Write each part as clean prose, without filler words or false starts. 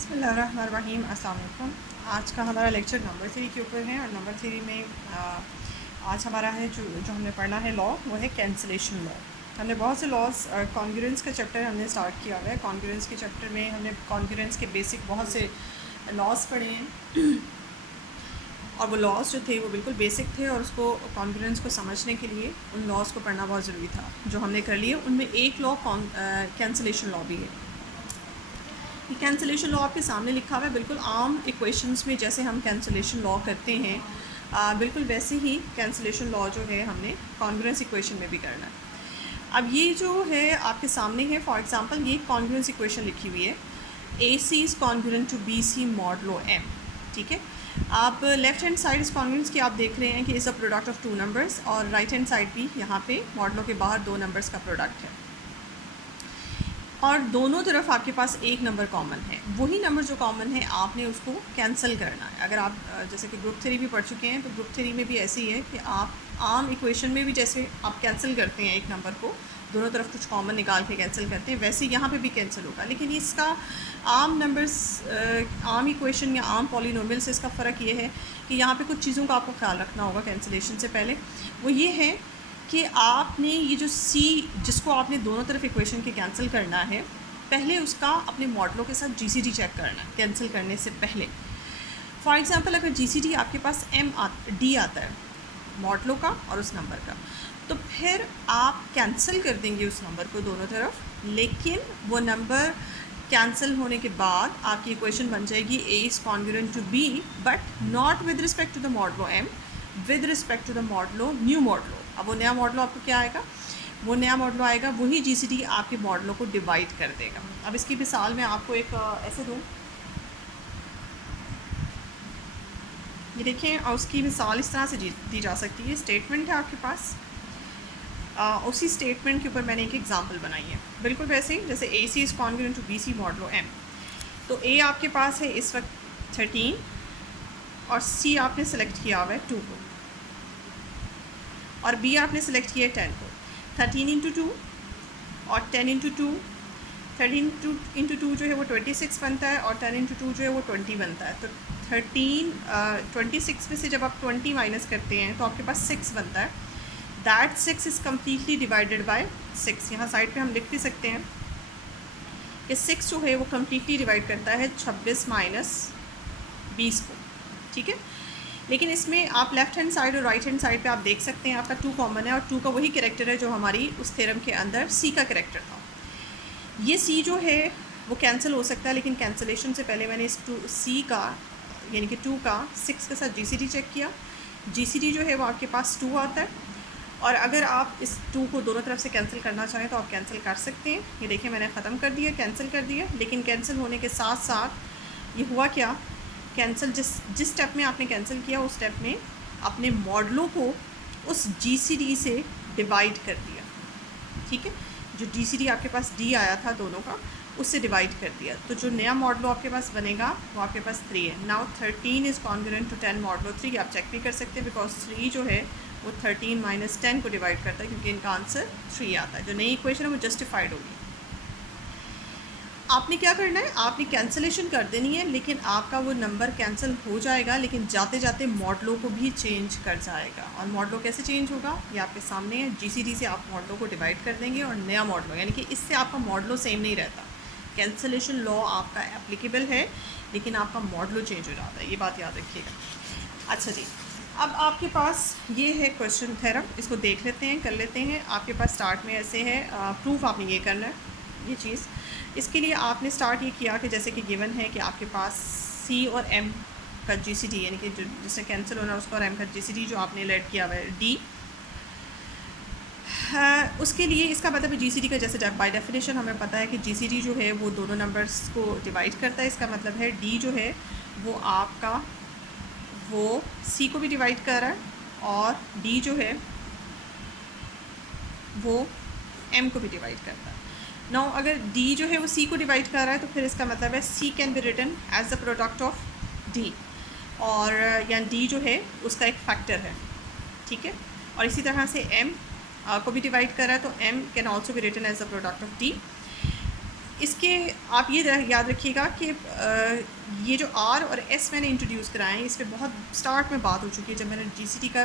बिस्मिल्लाहिर्रहमानिर्रहीम। अस्सलाम वालेकुम। आज का हमारा लेक्चर नंबर थ्री के ऊपर है और नंबर थ्री में आज हमारा है जो हमने पढ़ना है लॉ, वो है कैंसलेशन लॉ। हमने बहुत से लॉज कॉन्ग्रुएंस का चैप्टर हमने स्टार्ट किया हुआ है। कॉन्ग्रुएंस के चैप्टर में हमने कॉन्ग्रुएंस के बेसिक बहुत से लॉज पढ़े हैं और वो लॉज जो थे वो बिल्कुल बेसिक थे और उसको कॉन्ग्रुएंस को समझने के लिए उन लॉज को पढ़ना बहुत ज़रूरी था जो हमने कर लिए। उनमें एक लॉ कैंसलेशन लॉ भी है। कैंसलेशन लॉ आपके सामने लिखा हुआ है, बिल्कुल आम इक्वेशंस में जैसे हम कैंसलेशन लॉ करते हैं बिल्कुल वैसे ही कैंसलेशन लॉ जो है हमने कॉन्ग्रुएंस इक्वेशन में भी करना है। अब ये जो है आपके सामने है, फॉर एग्जांपल ये कॉन्ग्रुएंस इक्वेशन लिखी हुई है, a c is congruent to b c modulo m. ठीक है, आप लेफ्ट हैंड साइड इस कॉन्ग्रुएंस की आप देख रहे हैं कि is a product of two numbers और राइट हैंड साइड भी यहाँ पे मॉडलो के बाहर दो नंबर्स का प्रोडक्ट है और दोनों तरफ आपके पास एक नंबर कॉमन है। वही नंबर जो कॉमन है आपने उसको कैंसिल करना है। अगर आप जैसे कि ग्रुप थ्री भी पढ़ चुके हैं तो ग्रुप थ्री में भी ऐसे ही है कि आप आम इक्वेशन में भी जैसे आप कैंसिल करते हैं एक नंबर को, दोनों तरफ कुछ कॉमन निकाल के कैंसिल करते हैं, वैसे यहाँ पे भी कैंसिल होगा। लेकिन इसका आम नंबर्स आम इक्वेशन या आम पॉलिनोमियल से इसका फ़र्क ये है कि यहाँ पे कुछ चीज़ों का आपको ख्याल रखना होगा कैंसिलेशन से पहले। वो ये है कि आपने ये जो सी जिसको आपने दोनों तरफ इक्वेशन के कैंसिल करना है, पहले उसका अपने मॉडलों के साथ जीसीडी चेक करना है कैंसिल करने से पहले। फॉर एग्जांपल अगर जीसीडी आपके पास डी आता है मॉडलों का और उस नंबर का, तो फिर आप कैंसिल कर देंगे उस नंबर को दोनों तरफ, लेकिन वो नंबर कैंसिल होने के बाद आपकी इक्वेशन बन जाएगी A is congruent to B but not with respect to the modulo M, with respect to the modulo new modulo. अब वो नया मॉडलो आपको क्या आएगा, वो नया मॉडलो आएगा, वही जीसीडी आपके मॉडलों को डिवाइड कर देगा। अब इसकी मिसाल मैं आपको एक ऐसे दूँ, ये देखें, और उसकी मिसाल इस तरह से दी जा सकती है। स्टेटमेंट है आपके पास, उसी स्टेटमेंट के ऊपर मैंने एक एग्जांपल बनाई है, बिल्कुल वैसे ही जैसे a c is congruent to b c modulo m. तो ए आपके पास है इस वक्त 13 और सी आपने सेलेक्ट किया हुआ है 2 को और बी आपने सेलेक्ट किया है 10 को। 13 इंटू 2 और 10 इंटू 2, 13 इंटू 2 जो है वो 26 बनता है और 10 इंटू 2 जो है वो 20 बनता है। तो 26 में से जब आप 20 माइनस करते हैं तो आपके पास 6 बनता है। That 6 is completely divided by 6। यहाँ साइड पे हम लिख भी सकते हैं कि 6 जो है वो कम्प्लीटली डिवाइड करता है 26 माइनस 20 को। ठीक है, लेकिन इसमें आप लेफ़्ट हैंड साइड और राइट हैंड साइड पे आप देख सकते हैं आपका 2 कॉमन है और 2 का वही कैरेक्टर है जो हमारी उस थ्योरम के अंदर सी का कैरेक्टर था। ये सी जो है वो कैंसिल हो सकता है, लेकिन कैंसिलेशन से पहले मैंने इस सी का यानी कि 2 का 6 के साथ जीसीडी चेक किया। जीसीडी जो है वो आपके पास 2 आता है और अगर आप इस 2 को दोनों तरफ से कैंसिल करना चाहें तो आप कैंसिल कर सकते हैं। ये देखिए मैंने ख़त्म कर दिया, कैंसिल कर दिया, लेकिन कैंसिल होने के साथ साथ ये हुआ क्या, कैंसिल जिस स्टेप में आपने कैंसिल किया उस स्टेप में अपने मॉडलों को उस जीसीडी से डिवाइड कर दिया। ठीक है, जो जीसीडी आपके पास डी आया था दोनों का, उससे डिवाइड कर दिया। तो जो नया मॉडलो आपके पास बनेगा वो आपके पास 3 है। Now 13 is congruent to 10 modulo 3। आप चेक भी कर सकते हैं बिकॉज 3 जो है वो 13 माइनस 10 को डिवाइड करता है, क्योंकि इनका आंसर 3 आता है। जो नई इक्वेशन है वो जस्टिफाइड होगी। आपने क्या करना है, आपने कैंसिलेशन कर देनी है, लेकिन आपका वो नंबर कैंसिल हो जाएगा, लेकिन जाते जाते मॉडलों को भी चेंज कर जाएगा। और मॉडलो कैसे चेंज होगा ये आपके सामने है। जीसीडी से आप मॉडलों को डिवाइड कर देंगे और नया मॉडलो, यानी कि इससे आपका मॉडलो सेम नहीं रहता। कैंसिलेशन लॉ आपका एप्लीकेबल है लेकिन आपका मॉडलो चेंज हो जाता है, ये बात याद रखिएगा। अच्छा जी, अब आपके पास ये है क्वेश्चन थ्योरम, इसको देख लेते हैं, कर लेते हैं। आपके पास स्टार्ट में ऐसे है, प्रूफ आपने ये करना है ये चीज़। इसके लिए आपने स्टार्ट ये किया कि जैसे कि गिवन है कि आपके पास सी और एम का जीसीडी, यानी कि जो जिससे कैंसिल होना है उसका, और एम का जीसीडी जो आपने लेट किया हुआ है डी, उसके लिए इसका मतलब है जीसीडी का जैसे बाय डेफिनेशन हमें पता है कि जीसीडी जो है वो दोनों नंबर्स को डिवाइड करता है। इसका मतलब है डी जो है वो आपका वो सी को भी डिवाइड कर रहा है और डी जो है वो एम को भी डिवाइड करता है। नाउ अगर डी जो है वो सी को डिवाइड कर रहा है तो फिर इसका मतलब है c can be written as the product of d, और या डी जो है उसका एक फैक्टर है। ठीक है, और इसी तरह से एम को भी डिवाइड कर रहा है तो M can also be written as the product of D. इसके आप ये याद रखिएगा कि ये जो आर और एस मैंने इंट्रोड्यूस कराए हैं, इस पर बहुत स्टार्ट में बात हो चुकी है जब मैंने जीसीटी का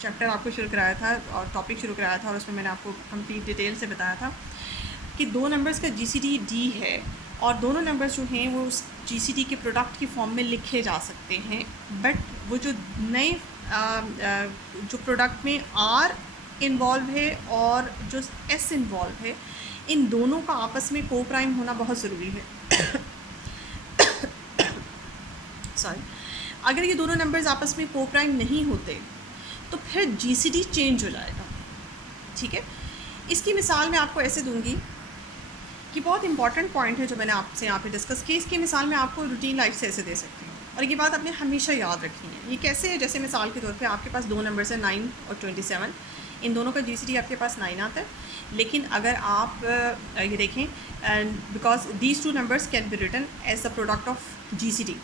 चैप्टर आपको शुरू कराया था और टॉपिक शुरू कराया था, और उसमें मैंने आपको कंप्लीट डिटेल से बताया था कि दो नंबर्स का जीसीटी डी है और दोनों नंबर्स जो हैं वो उस जीसीटी के प्रोडक्ट की फॉर्म में लिखे जा सकते हैं, बट वो जो नए जो प्रोडक्ट में आर इन्वॉल्व है और जो एस इन्वॉल्व है, इन दोनों का आपस में को प्राइम होना बहुत ज़रूरी है। सॉरी, अगर ये दोनों नंबर्स आपस में को प्राइम नहीं होते तो फिर जीसीडी चेंज हो जाएगा। ठीक है, इसकी मिसाल मैं आपको ऐसे दूंगी कि बहुत इंपॉर्टेंट पॉइंट है जो मैंने आपसे यहाँ पे डिस्कस की। इसकी मिसाल मैं आपको रूटीन लाइफ से ऐसे दे सकती हूँ, और ये बात आपने हमेशा याद रखनी है। ये कैसे है, जैसे मिसाल के तौर पे आपके पास दो नंबर्स हैं 9 और 27, इन दोनों का जीसीडी आपके पास 9 आता है, लेकिन अगर आप ये देखें, and because these two numbers can be written as the product of GCD,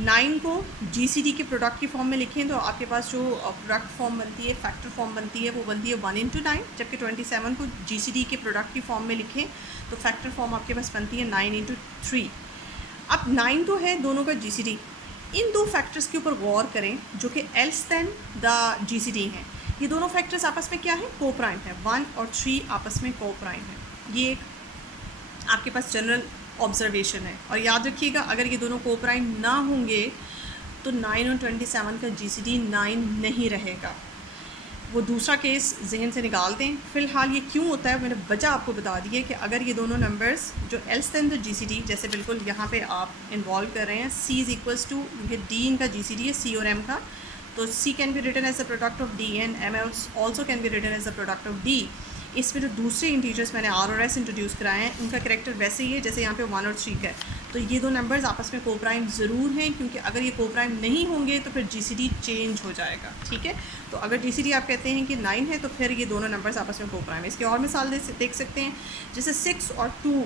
9 को जीसीडी के प्रोडक्ट की फॉर्म में लिखें तो आपके पास जो प्रोडक्ट फॉर्म बनती है, फैक्टर फॉर्म बनती है, वो बनती है 1 into 9, जबकि 27 को जीसीडी के प्रोडक्ट की फॉर्म में लिखें तो फैक्टर फॉर्म आपके पास बनती है 9 into 3। अब 9 तो है दोनों का जीसीडी, इन दो फैक्टर्स के ऊपर गौर करें जो कि एल्स देन द जीसीडी हैं। ये दोनों फैक्टर्स आपस में क्या है, को प्राइम है, 1 और 3 आपस में को प्राइम है। ये एक आपके पास जनरल ऑब्जर्वेशन है, और याद रखिएगा अगर ये दोनों को प्राइम ना होंगे तो 9 और 27 का जीसीडी 9 नहीं रहेगा। वो दूसरा केस जहन से निकाल दें। फ़िलहाल ये क्यों होता है मैंने वजह आपको बता दी है कि अगर ये दोनों नंबर्स जो एल्स देन द जीसीडी, जैसे बिल्कुल यहाँ पे आप इन्वॉल्व कर रहे हैं, सी इज़ इक्वल्स टू, ये डी इनका जीसीडी है सी और एम का, तो c can be written as the product of d and m also can be written as the product of d. इसमें जो दूसरे इंटीजर्स मैंने आर और एस इंट्रोड्यूस कराए हैं उनका कैरेक्टर वैसे ही है जैसे यहाँ पे 1 और 3 का है। तो ये दो नंबर्स आपस में को प्राइम ज़रूर हैं, क्योंकि अगर ये को प्राइम नहीं होंगे तो फिर जीसीडी चेंज हो जाएगा। ठीक है, तो अगर जीसीडी आप कहते हैं कि 9 है तो फिर ये दोनों नंबर्स आपस में को प्राइम है। इसकी और मिसाल देख सकते हैं, जैसे 6 और 2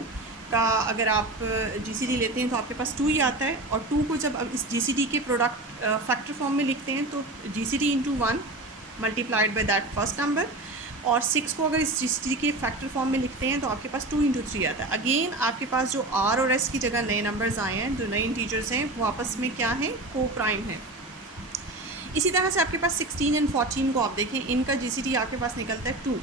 का अगर आप जीसीडी लेते हैं तो आपके पास 2 ही आता है, और 2 को जब इस जीसीडी के प्रोडक्ट फैक्टर फॉर्म में लिखते हैं तो GCD into 1 multiplied by that first number, और 6 को अगर इस जीसीडी के फैक्टर फॉर्म में लिखते हैं तो आपके पास 2 into 3 आता है। अगेन आपके पास जो आर और एस की जगह नए नंबर्स आए हैं, जो नए इंटीजर्स हैं, वो आपस में क्या हैं, को प्राइम है। इसी तरह से आपके पास 16 और 14 को आप देखें, इनका जीसीडी आपके पास निकलता है 2।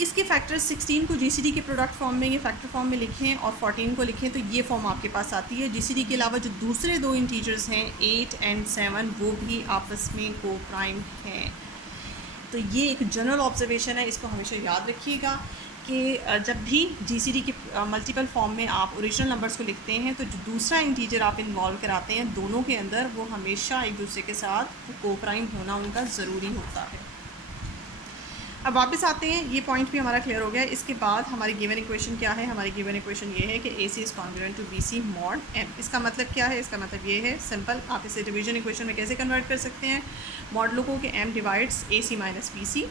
इसके फैक्टर्स 16 को जीसीडी के प्रोडक्ट फॉर्म में, ये फैक्टर फॉर्म में लिखें, और 14 को लिखें तो ये फॉर्म आपके पास आती है। जीसीडी के अलावा जो दूसरे दो इंटीजर्स हैं 8 और 7, वो भी आपस में को प्राइम हैं। तो ये एक जनरल ऑब्जर्वेशन है, इसको हमेशा याद रखिएगा कि जब भी जीसीडी के मल्टीपल फॉर्म में आप ओरिजिनल नंबर्स को लिखते हैं तो जो दूसरा इंटीजर आप इन्वॉल्व कराते हैं दोनों के अंदर, वो हमेशा एक दूसरे के साथ को प्राइम होना उनका ज़रूरी होता है। अब वापस आते हैं, ये पॉइंट भी हमारा क्लियर हो गया। इसके बाद हमारी गिवन इक्वेशन क्या है, हमारी गिवन इक्वेशन ये है कि a c is congruent to b c mod m. इसका मतलब क्या है, इसका मतलब ये है सिंपल, आप इसे डिवीजन इक्वेशन में कैसे कन्वर्ट कर सकते हैं, मॉडलों को कि एम डिवाइड्स ए सी माइनस बी सी।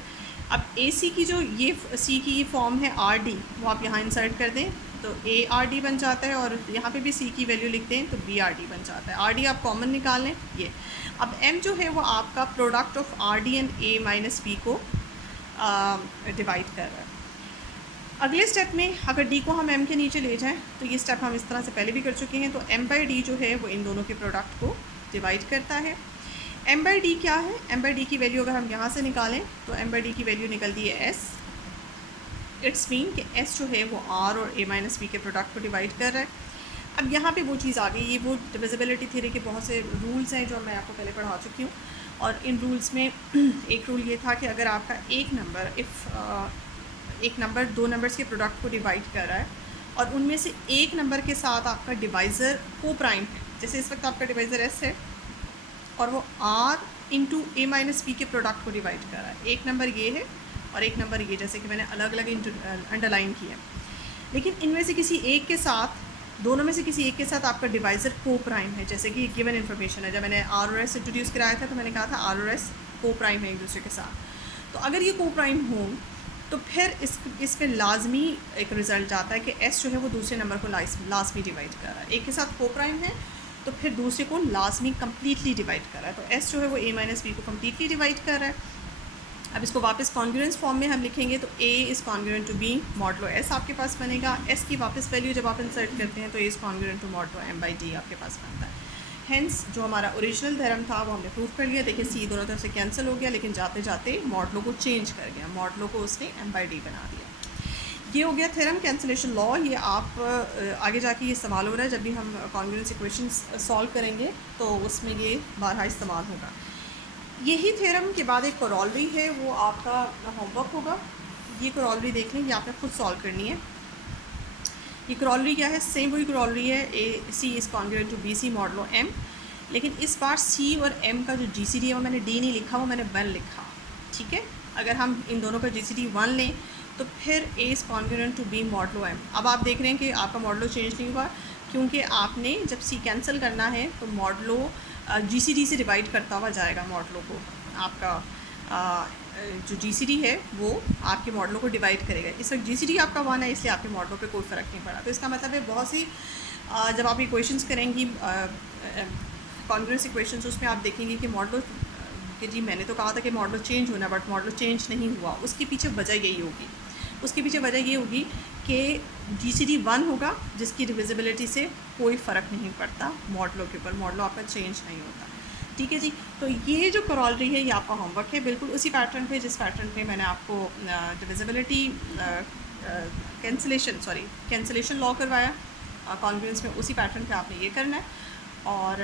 अब ए सी की जो ये सी की ये फॉर्म है आर डी, वो आप यहाँ इंसर्ट कर दें तो ए आर डी बन जाता है, और यहाँ पे भी सी की वैल्यू लिखते हैं तो बी आर डी बन जाता है। आर डी आप कॉमन निकाल लें ये। अब एम जो है वो आपका product of R D and A minus B को डिवाइड कर रहा है। अगले स्टेप में अगर डी को हम एम के नीचे ले जाएं तो ये स्टेप हम इस तरह से पहले भी कर चुके हैं, तो एम बाई डी जो है वो इन दोनों के प्रोडक्ट को डिवाइड करता है। एम बाई डी क्या है, एम बाई डी की वैल्यू अगर हम यहाँ से निकालें तो एम बाई डी की वैल्यू निकलती है एस। इट्स मीन कि एस जो है वो आर और ए माइनस बी के प्रोडक्ट को डिवाइड कर रहा है। अब यहाँ पे वो चीज़ आ गई, ये वो डिविजिबिलिटी थ्योरी के बहुत से रूल्स हैं जो मैं आपको पहले पढ़ा चुकी हूँ, और इन रूल्स में एक रूल ये था कि अगर आपका एक नंबर दो नंबर्स के प्रोडक्ट को डिवाइड कर रहा है और उनमें से एक नंबर के साथ आपका डिवाइज़र को प्राइम है, जैसे इस वक्त आपका डिवाइज़र एस है और वो R into A minus B के प्रोडक्ट को डिवाइड कर रहा है, एक नंबर ये है और एक नंबर ये, जैसे कि मैंने अलग अलग अंडरलाइन किया। लेकिन इनमें से किसी एक के साथ, दोनों में से किसी एक के साथ आपका डिवाइज़र को प्राइम है, जैसे कि गिवन इन्फॉर्मेशन है। जब मैंने आर और एस इंट्रोड्यूस कराया था तो मैंने कहा था आर और एस को प्राइम है एक दूसरे के साथ। तो अगर ये को प्राइम हो तो फिर इस पे लाजमी एक रिज़ल्ट आता है कि एस जो है वो दूसरे नंबर को लाजमी डिवाइड कर रहा है। एक के साथ को प्राइम है तो फिर दूसरे को लाजमी कम्प्लीटली डिवाइड कर रहा है। तो एस जो है वो ए माइनस बी को कम्प्लीटली डिवाइड कर रहा है। अब इसको वापस कॉन्ग्रुएंस फॉर्म में हम लिखेंगे तो A is congruent to B modulo S आपके पास बनेगा। एस की वापस वैल्यू जब आप इंसर्ट करते हैं तो A is congruent to modulo M by D आपके पास बनता है। हेंस जो हमारा ओरिजिनल थ्योरम था वो हमने प्रूव कर लिया। देखिए सी दोनों तरफ से कैंसिल हो गया, लेकिन जाते जाते मॉडलो को चेंज कर गया, मॉडलो को उसने एम बाई डी बना दिया। ये हो गया थ्योरम कैंसिलेशन लॉ। ये आप आगे जाके ये इस्तेमाल हो रहा है जब भी हम कॉन्ग्रुएंस इक्वेशंस सॉल्व करेंगे तो उसमें ये बारहा इस्तेमाल होगा। यही थ्योरम के बाद एक कोरोलरी है, वो आपका होमवर्क होगा। ये कोरोलरी देख लें, ये आपने खुद सॉल्व करनी है। ये कोरोलरी क्या है? सेम वही कोरोलरी है, a c is congruent to b c modulo m, लेकिन इस बार सी और एम का जो जी सी डी है वो मैंने डी नहीं लिखा, वो मैंने 1 लिखा। ठीक है, अगर हम इन दोनों का जी सी डी 1 लें तो फिर A is congruent to B modulo M. अब आप देख रहे हैं कि आपका मॉडलो चेंज नहीं हुआ, क्योंकि आपने जब सी कैंसिल करना है तो मॉडलो जीसीडी से डिवाइड करता हुआ जाएगा मॉडलों को। आपका जो जीसीडी है वो आपके मॉडलों को डिवाइड करेगा। इस वक्त जीसीडी आपका 1 है, इसलिए आपके मॉडलों पे कोई फ़र्क नहीं पड़ा। तो इसका मतलब है बहुत सी जब आप इक्वेशंस करेंगी कॉन्ग्रुएंस इक्वेशंस, उसमें आप देखेंगे कि मॉडलो कि जी मैंने तो कहा था कि मॉडलो चेंज होना, बट मॉडलो चेंज नहीं हुआ। उसके पीछे वजह यही होगी, उसके पीछे वजह ये होगी कि जीसीडी 1 होगा जिसकी डिविजिबिलिटी से कोई फ़र्क नहीं पड़ता मॉडलों के ऊपर, मॉडलो आपका चेंज नहीं होता। ठीक है जी, तो ये जो कोरोलरी है ये आपका होमवर्क है, बिल्कुल उसी पैटर्न पे जिस पैटर्न पे मैंने आपको डिविजिबिलिटी कैंसिलेशन लॉ करवाया कॉन्ग्रुएंस में, उसी पैटर्न पे आपने ये करना है। और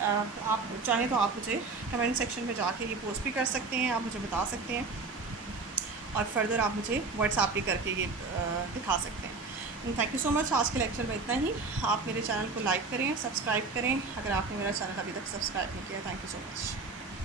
आप चाहें तो आप मुझे कमेंट सेक्शन में जाके ये पोस्ट भी कर सकते हैं, आप मुझे बता सकते हैं, और फर्दर आप मुझे व्हाट्सएप भी करके ये दिखा सकते हैं। Thank you so much. आज के लेक्चर में इतना ही। आप मेरे चैनल को लाइक करें, सब्सक्राइब करें अगर आपने मेरा चैनल अभी तक सब्सक्राइब नहीं किया। Thank you so much.